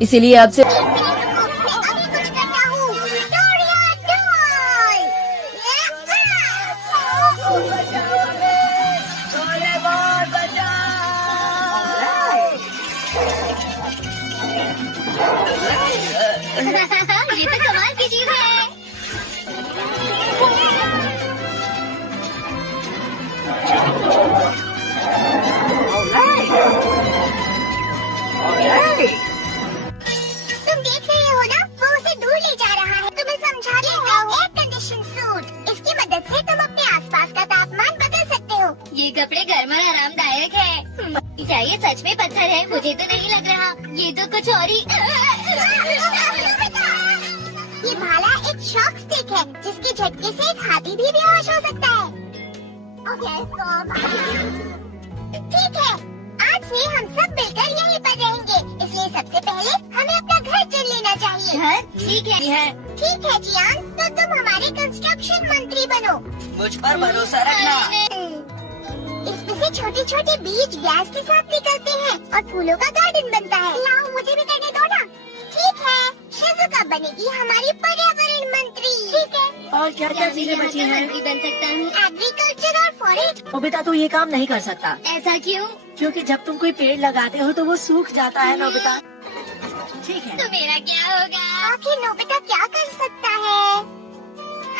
इसीलिए आपसे ये तो कमाल की चीज है। तुम देख रहे हो ना, वो उसे दूर ले जा रहा है। तुम्हें समझा देता हूँ। एयर कंडीशन सूट, इसकी मदद से तुम अपने आसपास का तापमान बदल सकते हो। ये कपड़े गर्म और आरामदायक है। क्या ये सच में पत्थर है? मुझे तो नहीं लग रहा, ये तो कुछ और ही। ये भाला एक शॉक स्टिक है, जिसके झटके से एक हाथी भी बेहोश हो सकता है। ठीक है, आज से हम सब मिलकर यहीं पर रहेंगे, इसलिए सबसे पहले हमें अपना घर चुन लेना चाहिए। घर? ठीक है। ठीक है जियान, तो तुम हमारे कंस्ट्रक्शन मंत्री बनो। मुझ पर भरोसा रखना। इसमें से छोटे छोटे बीज गैस के साथ निकलते हैं और फूलों का गार्डन बनता है। लाओ मुझे भी करने दो ना। ठीक है, शिजुका बनेगी हमारी पर्यावरण मंत्री। ठीक है। और क्या क्या चीजें बची हैं? मंत्री बन सकता हूँ। एग्रीकल्चर और फॉरेस्ट। नोबिता तू ये काम नहीं कर सकता, ऐसा क्यों? क्योंकि जब तुम कोई पेड़ लगाते हो तो वो सूख जाता है नोबिता। ठीक है। तो मेरा क्या होगा? आखिर नोबिता क्या कर सकता है?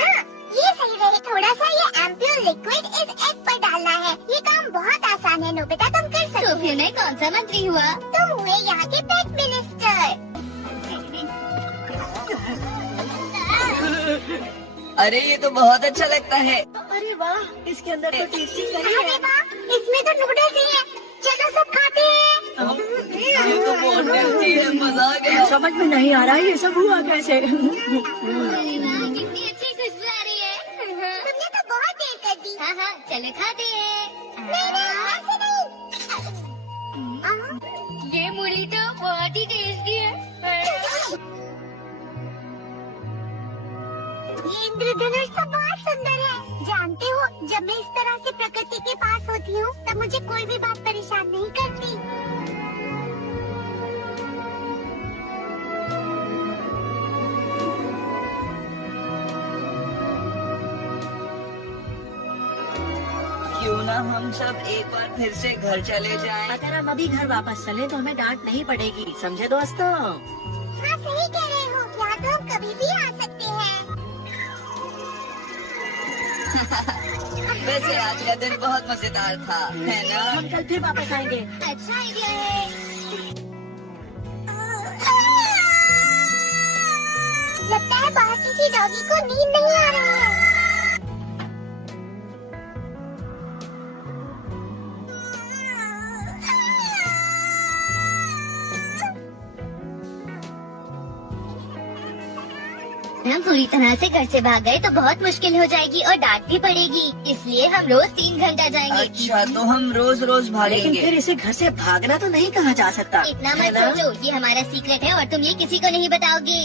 हाँ, ये सही रहे। थोड़ा सा ये एम्प्योर लिक्विड इस एग पर डालना है। ये काम बहुत आसान है नोबिता, तुम कर सकते हो। तो फिर मैं कौन सा मंत्री हुआ? तुम हुए यहाँ के पेट मिनिस्टर। अरे ये तो बहुत अच्छा लगता है। अरे वाह, इसके अंदर तो टेस्टी करी अरे है। वाह, इसमें तो नूडल्स ही है। चलो सब खाते हैं। ये तो बहुत टेस्टी है, मजा आ गया। समझ में नहीं आ रहा है ये सब हुआ कैसे। अरे वाह, कितनी अच्छी खुशबू आ रही है। तुमने तो बहुत देर कर दी। हाँ हाँ, चलो खाते हैं। नहीं, ऐसे नहीं। ये मूली तो बहुत ही टेस्टी है। ये इंद्रधनुष तो बहुत सुंदर है। जानते हो, जब मैं इस तरह से प्रकृति के पास होती हूँ, तब मुझे कोई भी बात परेशान नहीं करती। क्यों ना हम सब एक बार फिर से घर चले जाएं? अगर हम अभी घर वापस चले तो हमें डांट नहीं पड़ेगी, समझे दोस्तों। हाँ सही कह रहे हो, यहाँ तो हम कभी भी आ सकते हैं। वैसे आज का दिन बहुत मजेदार था, है ना? हम कल फिर वापस आएंगे। अच्छा आइडिया है। लगता है बाहर किसी डॉगी को नींद नहीं आ रही है। हम पूरी तरह से घर से भाग गए तो बहुत मुश्किल हो जाएगी और डांट भी पड़ेगी, इसलिए हम रोज 3 घंटा जाएंगे। अच्छा, तो हम रोज रोज लेकिन भागेंगे। फिर इसे घर से भागना तो नहीं कहा जा सकता। इतना है मत ना? सोचो, ये हमारा सीक्रेट है और तुम ये किसी को नहीं बताओगे।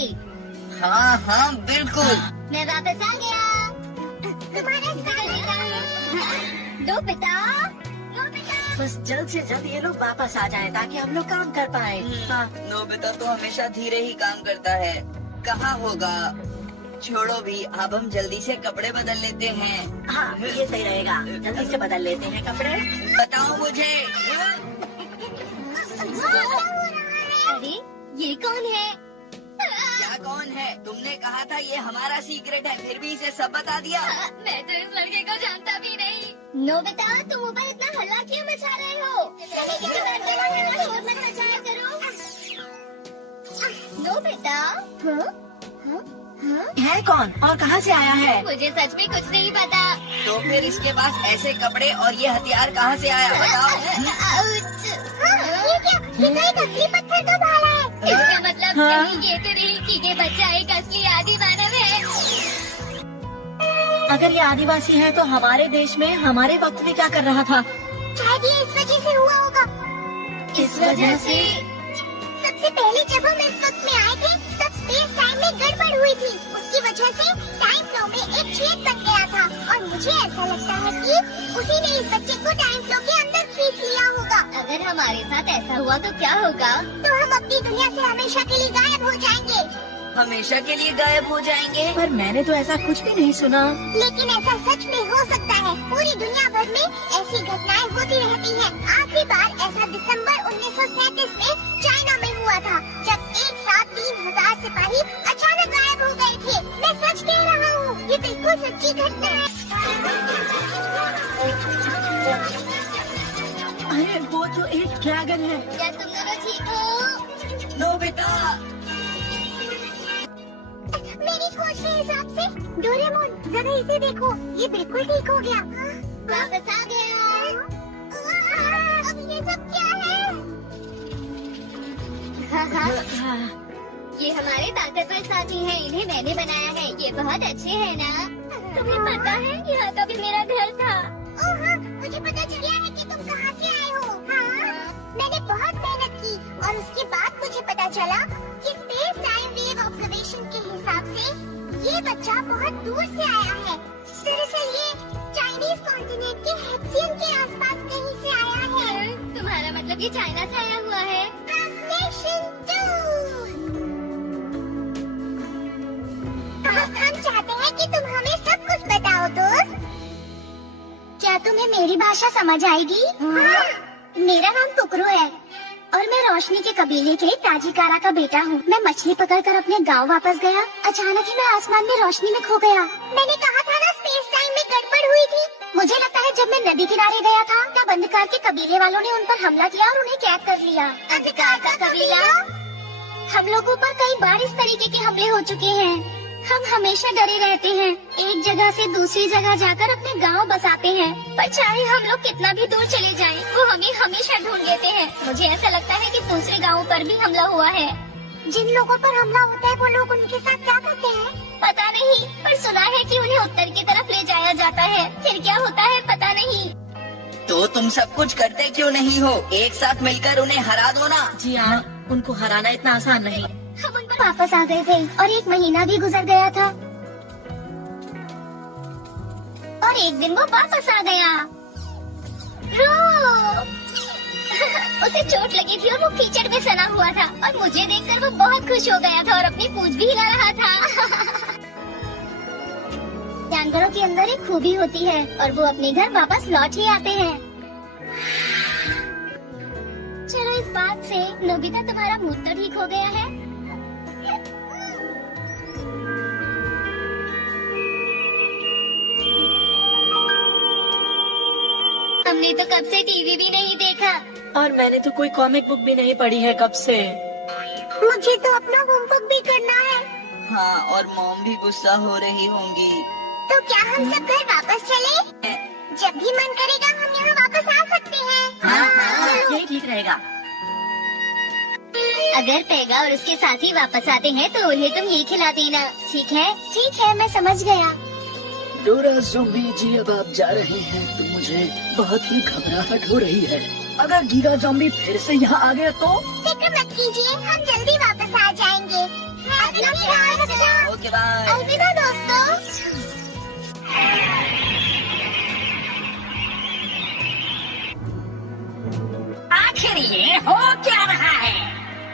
हाँ हाँ बिल्कुल। मैं वापस आ गया। तुम्हारा दो पिता। बस जल्द से जल्द ये लोग वापस आ जाएं ताकि हम लोग काम कर पाए। हाँ। नोबिता तो हमेशा धीरे ही काम करता है। कहाँ होगा? छोड़ो भी, अब हम जल्दी से कपड़े बदल लेते हैं। हाँ, ये सही रहेगा। जल्दी से बदल लेते हैं कपड़े। बताओ मुझे। अरे ये कौन है? क्या कौन है? तुमने कहा था ये हमारा सीक्रेट है, फिर भी इसे सब बता दिया। मैं तो इस लड़के को जानता भी नहीं। नोबिता, तुम ऊपर इतना हल्ला क्यों मचा रहे हो? चले किसी बैठ के ना शोर मत मचाया करो। नोबिता, है कौन और कहाँ से आया है? मुझे सच में कुछ नहीं पता। तो फिर इसके पास ऐसे कपड़े और ये हथियार कहाँ से आया, बताओ। ये क्या? ये तो एक असली पत्थर का भाला है। इसका मतलब कहीं ये तो नहीं कि ये बच्चा एक असली आदि मानव है। अगर ये आदिवासी है तो हमारे देश में हमारे वक्त में क्या कर रहा था? शायद ये इस वजह से हुआ होगा। इस वजह से? सबसे पहले जब हम इस वक्त में आए थे, तब स्पेस टाइम में गड़बड़ हुई थी। उसकी वजह से टाइम गांव में एक छेद बन गया था और मुझे ऐसा लगता है कि उसी ने इस बच्चे को टाइम फ्लो के अंदर खींच लिया होगा। अगर हमारे साथ ऐसा हुआ तो क्या होगा? तो हम अपनी दुनिया से हमेशा के लिए गायब हो जाएंगे। हमेशा के लिए गायब हो जाएंगे? पर मैंने तो ऐसा कुछ भी नहीं सुना। लेकिन ऐसा सच में हो सकता है। पूरी दुनिया भर में ऐसी घटनाएं होती रहती हैं। आखिरी बार ऐसा दिसंबर 1937 में चाइना में हुआ था, जब एक साथ 3000 सिपाही अचानक गायब हो गए थे। मैं सच कह रहा हूँ, ये बिल्कुल सच्ची घटना है। अरे वो तो एक ड्रैगन है। क्या तुम दोनों ठीक हो? नोबिता, मेरी खोज के हिसाब से डोरेमोन, जरा इसे देखो, ये बिल्कुल ठीक हो गया। वापस आ गया। अब ये सब क्या है? ये हमारे ताकतवर साथी हैं, इन्हें मैंने बनाया है। ये बहुत अच्छे हैं ना? तुम्हें पता है यहाँ का भी मेरा घर था। ओह हाँ, मुझे पता चल गया है कि तुम कहाँ से आए हो। हाँ, मैंने बहुत मेहनत की और उसके बाद मुझे पता चला कि स्पेस टाइम वेव ऑब्जर्वेशन के हिसाब से ये बच्चा बहुत दूर से आया है। दरअसल ये चाइनीज कॉन्टिनेंट के हेक्सियन के आसपास कहीं से आया है। तुम्हारा मतलब ये चाइना से आया हुआ है? ट्रांसलेशन 2। हम चाहते हैं कि तुम हमें सब कुछ बताओ दोस्त। क्या तुम्हें मेरी भाषा समझ आएगी? हाँ। मेरा नाम टुकरू है और मैं रोशनी के कबीले के ताजिकारा का बेटा हूँ। मैं मछली पकड़कर अपने गांव वापस गया। अचानक ही मैं आसमान में रोशनी में खो गया। मैंने कहा था ना, स्पेस टाइम में गड़बड़ हुई थी। मुझे लगता है जब मैं नदी किनारे गया था तब अंधकार के कबीले वालों ने उन पर हमला किया और उन्हें कैद कर लिया। अंधकार का कबीला? हम लोगों पर कई बार इस तरीके के हमले हो चुके हैं। हम हमेशा डरे रहते हैं, एक जगह से दूसरी जगह जाकर अपने गांव बसाते हैं। पर चाहे हम लोग कितना भी दूर चले जाएं, वो हमें हमेशा ढूंढ लेते हैं। मुझे ऐसा लगता है कि दूसरे गांवों पर भी हमला हुआ है। जिन लोगों पर हमला होता है वो लोग उनके साथ क्या करते हैं? पता नहीं, पर सुना है कि उन्हें उत्तर की तरफ ले जाया जाता है। फिर क्या होता है पता नहीं। तो तुम सब कुछ करते क्यों नहीं हो? एक साथ मिलकर उन्हें हरा दो ना। जी हाँ, उनको हराना इतना आसान नहीं। हम उन पर वापस आ गए थे और 1 महीना भी गुजर गया था और एक दिन वो वापस आ गया। उसे चोट लगी थी और वो कीचड़ में सना हुआ था और मुझे देखकर वो बहुत खुश हो गया था और अपनी पूंछ भी हिला रहा था। जानवरों के अंदर एक खूबी होती है और वो अपने घर वापस लौट ही आते हैं। चलो इस बात से नोबिता तुम्हारा मूड तो ठीक हो गया है? हमने तो कब से टीवी भी नहीं देखा और मैंने तो कोई कॉमिक बुक भी नहीं पढ़ी है कब से। मुझे तो अपना होमवर्क भी करना है। हाँ, और मॉम भी गुस्सा हो रही होंगी। तो क्या हम सब घर वापस चले? जब भी मन करेगा हम यहाँ वापस आ सकते हैं। हाँ, यही ठीक रहेगा। अगर पेगा और उसके साथी वापस आते हैं तो उन्हें तुम ये खिला देना, ठीक है? ठीक है, मैं समझ गया। डोरा ज़ॉम्बी जी, अब आप जा रहे हैं तो मुझे बहुत ही घबराहट हो रही है। अगर गीगा ज़ॉम्बी फिर से यहाँ आ गया तो? फिक्र मत कीजिए, हम जल्दी वापस आ जाएंगे। अपना ख्याल रखना। Okay bye. अलविदा दोस्तों। आखिर ये हो क्या रहा है?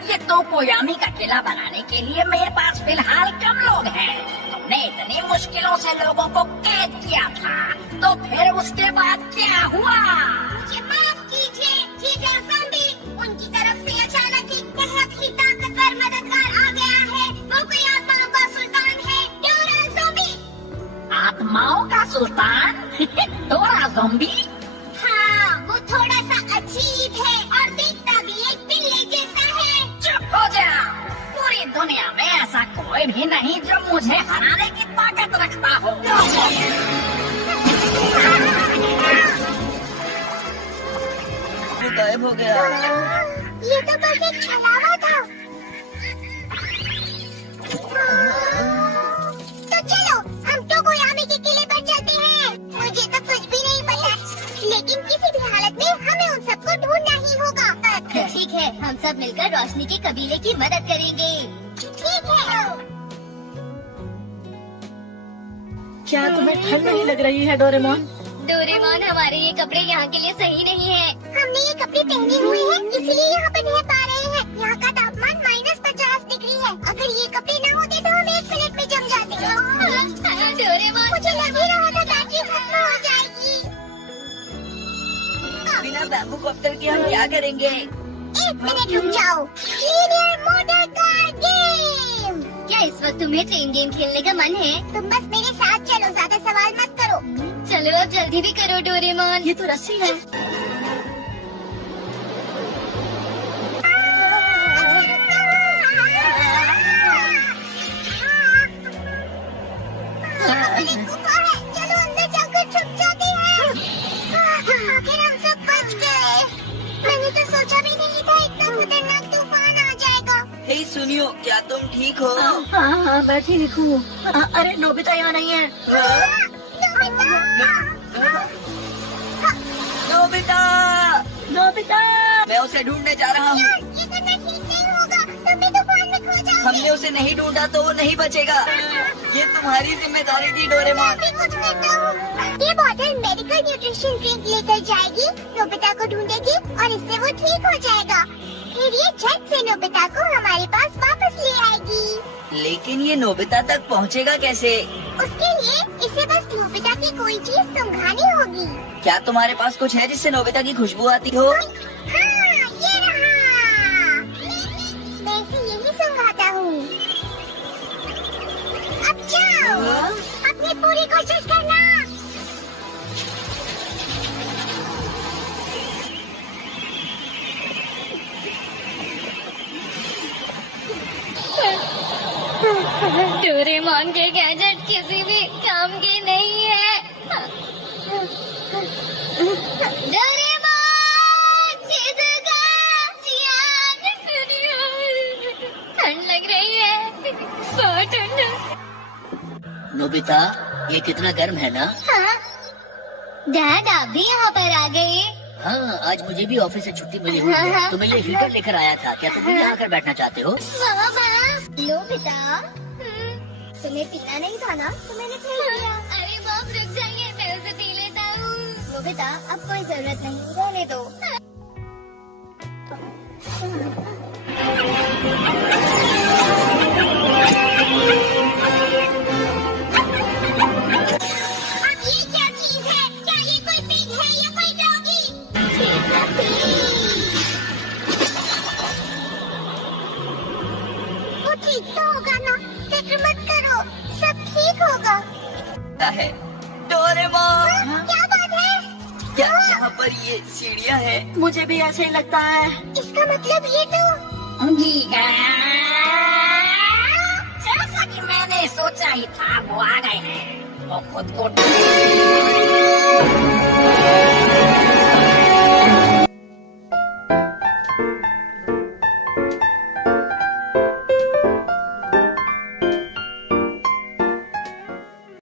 ये तो कोयामी का किला बनाने के लिए मेरे पास फिलहाल कम लोग हैं। तुमने इतनी मुश्किलों से लोगों को कैद किया था, तो फिर उसके बाद क्या हुआ? मुझे माफ कीजिए, गीगा ज़ॉम्बी। उनकी तरफ से अचानक एक बहुत ही ताकतवर मददगार आ गया है। वो कोई आत्माओं का सुल्तान है, डोरा ज़ॉम्बी। आत्माओं का सुल्तान? डोरा ज़ॉम्बी? हाँ, वो थोड़ा सा अजीब है और दिखता भी एक बिल्ली जैसा है। चुप हो जाओ। पूरी दुनिया में ऐसा कोई भी नहीं जो मुझे हराने की ताकत रखता हो। वो गायब हो गया। ये तो बस एक छलावा था। तो चलो हम टोकोयामी के किले पर चलते हैं। मुझे तो कुछ भी नहीं पता, लेकिन किसी भी हालत में हमें उन सबको ढूंढना ही होगा। ठीक है, हम सब मिलकर रोशनी के कबीले की मदद करेंगे। ठीक है। क्या तुम्हें ठंड नहीं लग रही है डोरेमोन? डोरेमोन, हमारे ये कपड़े यहाँ के लिए सही नहीं है। हमने ये कपड़े पहने हुए हैं, इसलिए यहाँ पर रह पा रहे हैं। यहाँ का तापमान -50 डिग्री है। अगर ये कपड़े न होते तो हम 1 मिनट में जम जाते। डोरेमोन, मुझे लग ही रहा था बैटरी खत्म हो जाएगी। बिना बैम्बू कॉप्टर के हम क्या करेंगे? 1 मिनट रुक जाओ। Linear motor car game. क्या इस वक्त तुम्हें ट्रेन गेम खेलने का मन है? तुम बस मेरे साथ चलो, ज्यादा सवाल मत करो। चलो अब जल्दी भी करो डोरेमोन। ये तो रस्सी है। बड़ी गुफा है, चलो अंदर जाकर छुप जाते हैं। आखिर हम सब बच गए। मैंने तो सोचा भी नहीं था इतना खतरनाक तूफान आ जाएगा। हे सुनियो, क्या तुम ठीक हो? हाँ, मैं ठीक हूँ। अरे नोबिता यहाँ नहीं है। नोबिता! नोबिता! मैं उसे ढूंढने जा रहा हूँ। ये करना ठीक नहीं होगा, तुम भी तूफान में खो जाओगे। हमने उसे नहीं ढूंढा तो वो नहीं बचेगा। ये तुम्हारी जिम्मेदारी थी डोरेमोन। मैं भी कुछ करता हूँ। ये बॉटल मेडिकल न्यूट्रिशन ड्रिंक लेकर जाएगी, नोबिता को ढूंढेगी और इससे वो ठीक हो जाएगा। फिर ये झट से नोबिता को हमारे पास वापस ले आएगी। लेकिन ये नोबिता तक पहुँचेगा कैसे? उसके लिए इसे बस नोबिता की कोई चीज सुंघानी होगी। क्या तुम्हारे पास कुछ है जिससे नोबिता की खुशबू आती हो? हाँ, ये रहा। मैं इसे यही सुंघाता हूँ। अब जाओ, अपनी पूरी कोशिश करना। डोरेमोन के गैजेट किसी भी काम के नहीं है। डोरेमोन, शिज़ुका, चियान, सुनियो। ठंड लग रही है, बहुत ठंड। नोबिता, ये कितना गर्म है ना? हाँ, डैड आप भी यहाँ पर आ गए। हाँ, आज मुझे भी ऑफिस से छुट्टी मिली हुई है। तो मैं ये हीटर लेकर आया था। क्या तुम भी यहाँ आकर बैठना चाहते हो? बाबा, लो बेटा। तुम्हें पीना नहीं था ना, तो मैंने पी लिया। अरे बाप, रुक जाइए, मैं उसे पी लेता हूँ। लो बेटा, अब कोई जरूरत नहीं, रहने दो। अब ये क्या चीज है? क्या ये कोई पिग है या कोई डॉगी? वो ठीक तो होगा ना? फिक्र मत करो, सब ठीक होगा। है डोरेमोन, क्या बात है? क्या यहाँ पर ये सीढ़ियाँ है? मुझे भी ऐसे ही लगता है। इसका मतलब ये तो गीगा, जैसा कि मैंने सोचा ही था, वो आ गए हैं। वो खुद को